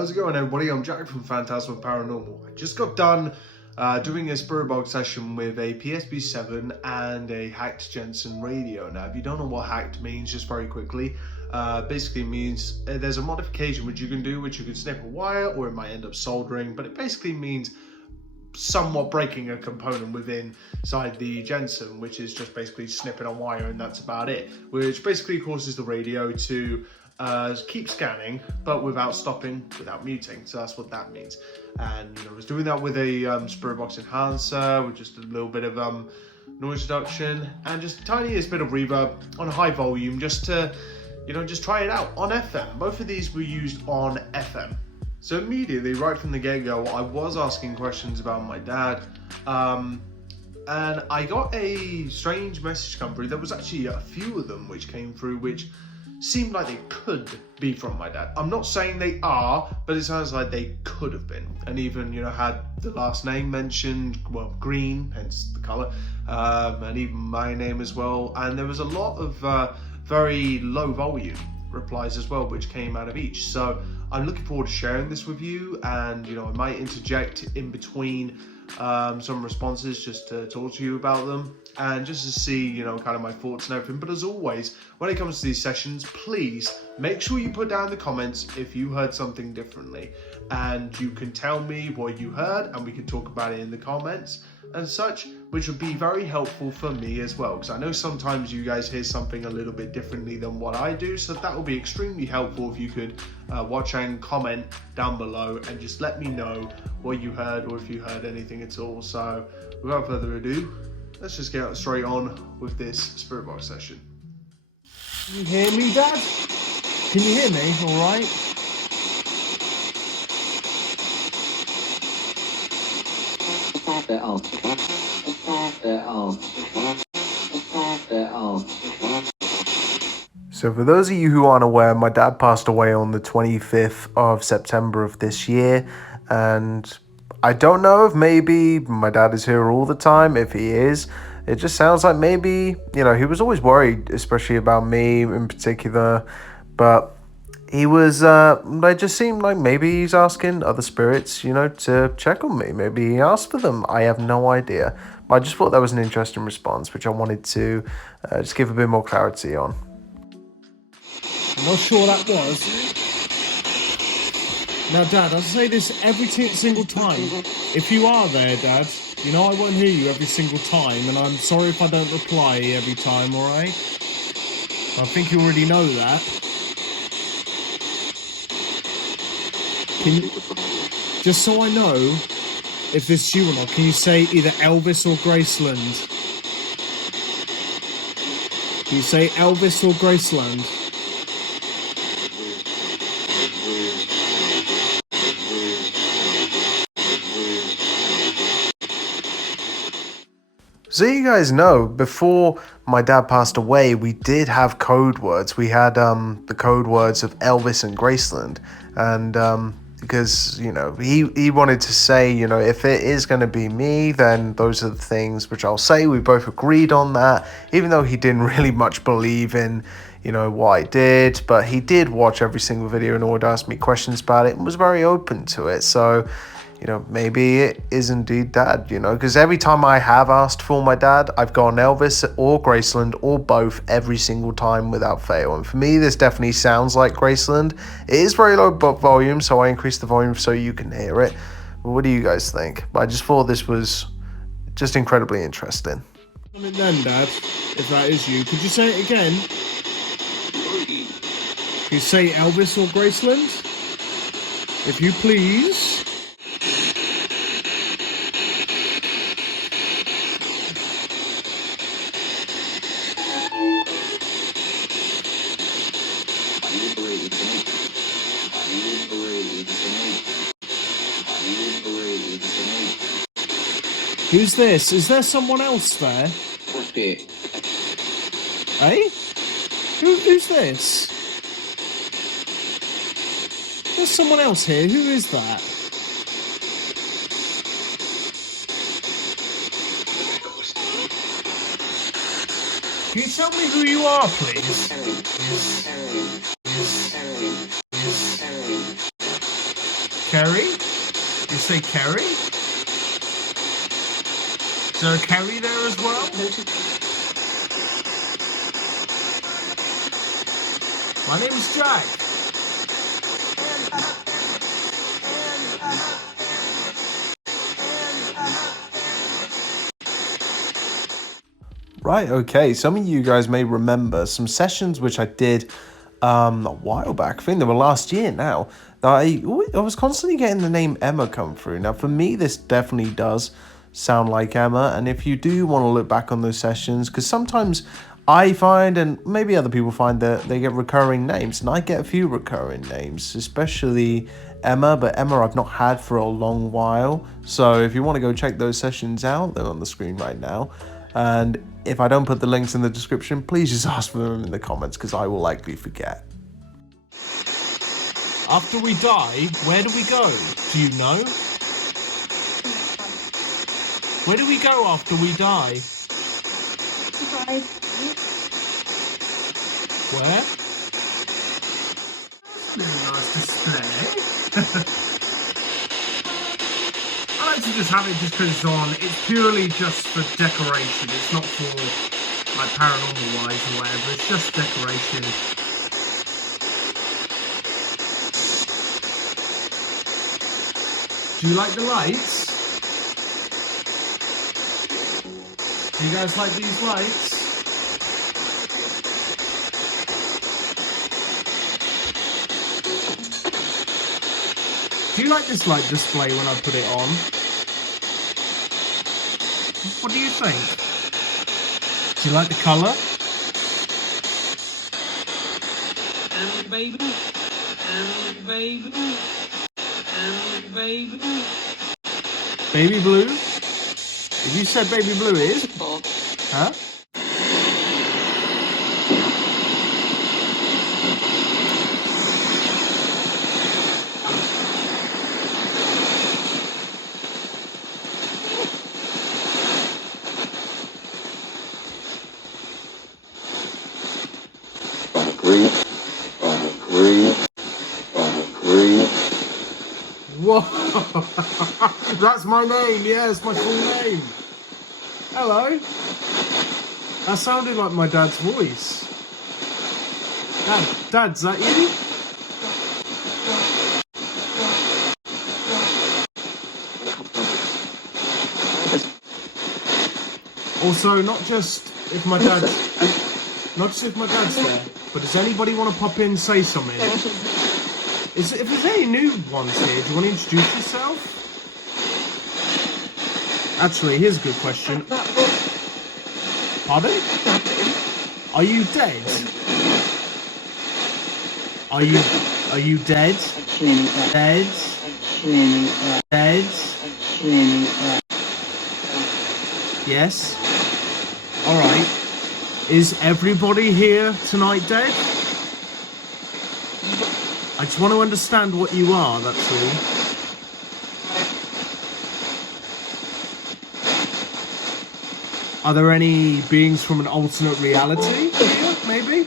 How's it going, everybody? I'm Jack from Phantasma Paranormal. I just got done doing a spirit box session with a PSB7 and a hacked Jensen radio. Now, if you don't know what hacked means, just very quickly, basically means there's a modification which you can do, which you can snip a wire, or it might end up soldering, but it basically means somewhat breaking a component within inside the Jensen, which is just basically snipping a wire, and that's about it, which basically causes the radio to keep scanning, but without stopping, without muting. So that's what that means. And I was doing that with a spirit box enhancer, with just a little bit of noise reduction and just the tiniest bit of reverb on a high volume, just to just try it out on FM. Both of these were used on FM. So immediately, right from the get-go, I was asking questions about my dad, and I got a strange message come through. There was actually a few of them which came through, which seemed like they could be from my dad. I'm not saying they are, but it sounds like they could have been. And even, had the last name mentioned, well, green, hence the color, and even my name as well. And there was a lot of very low volume replies as well, which came out of each. So I'm looking forward to sharing this with you, and I might interject in between some responses just to talk to you about them and just to see kind of my thoughts and everything. But as always, when it comes to these sessions, please make sure you put down in the comments if you heard something differently, and you can tell me what you heard and we can talk about it in the comments and such, which would be very helpful for me as well, because I know sometimes you guys hear something a little bit differently than what I do. So that will be extremely helpful if you could watch and comment down below and just let me know what you heard, or if you heard anything at all. So without further ado, let's just get straight on with this spirit box session. Can you hear me, Dad? Can you hear me all right? So for those of you who aren't aware, my dad passed away on the 25th of September of this year, and I don't know if maybe my dad is here all the time. If he is, it just sounds like maybe, he was always worried, especially about me in particular, but he was, it just seemed like maybe he's asking other spirits, to check on me. Maybe he asked for them. I have no idea. But I just thought that was an interesting response, which I wanted to just give a bit more clarity on. I'm not sure that was. Now, Dad, I'll say this every single time. If you are there, Dad, I won't hear you every single time, and I'm sorry if I don't reply every time, alright? I think you already know that. Can you, just so I know if this is you or not, can you say either Elvis or Graceland? Can you say Elvis or Graceland? So you guys know, before my dad passed away, we did have code words. We had the code words of Elvis and Graceland, and because he wanted to say, if it is going to be me, then those are the things which I'll say. We both agreed on that, even though he didn't really much believe in what I did, but he did watch every single video and would ask me questions about it and was very open to it. So maybe it is indeed Dad, because every time I have asked for my dad, I've gone Elvis or Graceland or both every single time without fail. And for me, this definitely sounds like Graceland. It is very low volume, so I increased the volume so you can hear it. But what do you guys think? But I just thought this was just incredibly interesting. And then, Dad, if that is you, could you say it again? Can you say Elvis or Graceland? If you please. Who's this? Is there someone else there? Hey? Who's this? There's someone else here. Who is that? Can you tell me who you are, please? Kerry? You say Kerry? Is there a Kerry there as well? My name's Jack. Right, okay, some of you guys may remember some sessions which I did a while back. I think they were last year now. That I was constantly getting the name Emma come through. Now, for me, this definitely does sound like Emma. And if you do want to look back on those sessions, because sometimes I find, and maybe other people find, that they get recurring names. And I get a few recurring names, especially Emma. But Emma I've not had for a long while. So if you want to go check those sessions out, they're on the screen right now. And if I don't put the links in the description, please just ask for them in the comments, because I will likely forget. After we die, where do we go? Do you know? Where do we go after we die? Where? Nice display. I like to just have it just because it's on. It's purely just for decoration. It's not for like paranormal wise or whatever. It's just decoration. Do you like the lights? Do you guys like these lights? Do you like this light display when I put it on? What do you think? Do you like the colour? And baby, and baby, and baby. Baby blue? If you said baby blue is? Huh? Whoa! That's my name, yes, my full name. Hello. That sounded like my dad's voice. Dad, is that you? Also, not just if my dad's there, but does anybody want to pop in and say something? If there's any new ones here, do you want to introduce yourself? Actually, here's a good question. Pardon? Are you dead? Are you dead? Dead? Dead? Yes? Alright. Is everybody here tonight dead? I just want to understand what you are, that's all. Are there any beings from an alternate reality here, maybe?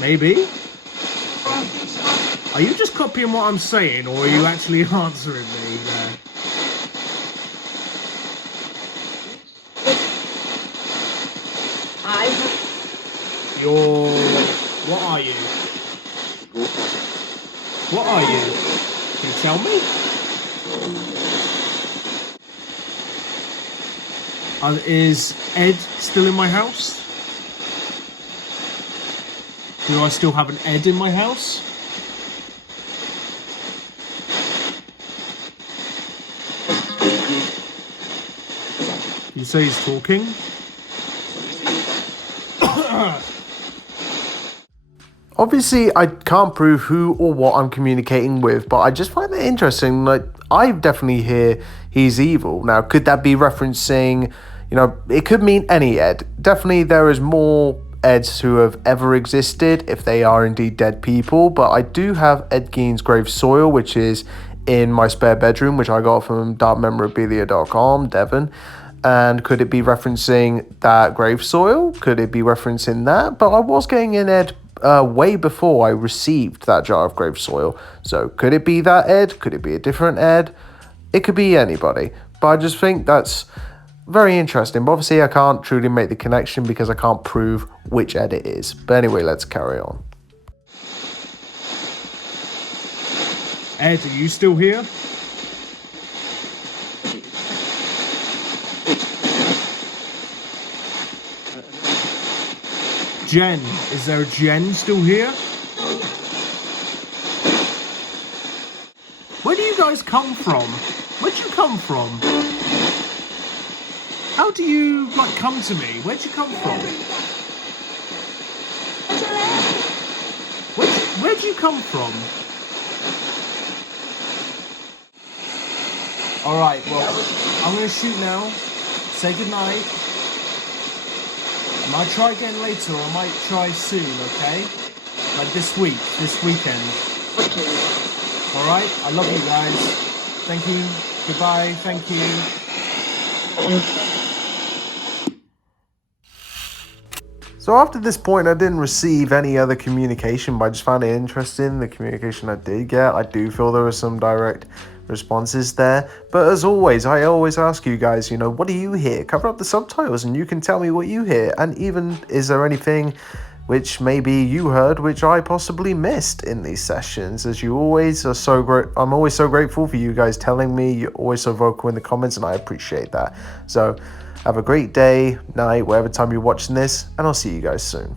Maybe? Are you just copying what I'm saying, or are you actually answering me there? What are you? What are you? Can you tell me? Is Ed still in my house? Do I still have an Ed in my house? You say he's talking? Obviously, I can't prove who or what I'm communicating with, but I just find it interesting. Like, I definitely hear he's evil. Now, could that be referencing, it could mean any Ed. Definitely there is more Eds who have ever existed, if they are indeed dead people. But I do have Ed Gein's grave soil, which is in my spare bedroom, which I got from darkmemorabilia.com, Devon. And could it be referencing that grave soil? Could it be referencing that? But I was getting an Ed way before I received that jar of grave soil. So could it be that Ed? Could it be a different Ed? It could be anybody. But I just think that's very interesting. But obviously I can't truly make the connection because I can't prove which Ed it is. But anyway, let's carry on. Ed, are you still here? Jen, is there a Jen still here? Where do you guys come from? Where'd you come from? How do you, like, come to me? Where'd you come from? Where'd you come from? Alright, well, I'm gonna shoot now. Say goodnight. I might try again later, or I might try soon, okay? Like this weekend. Alright? I love you guys. Thank you. Goodbye. Thank you. So after this point, I didn't receive any other communication, but I just found it interesting, the communication I did get. I do feel there were some direct responses there. But as always, I always ask you guys, what do you hear? Cover up the subtitles and you can tell me what you hear. And even, is there anything which maybe you heard which I possibly missed in these sessions? As you always are so great. I'm always so grateful for you guys telling me. You're always so vocal in the comments and I appreciate that. So have a great day, night, whatever time you're watching this, and I'll see you guys soon.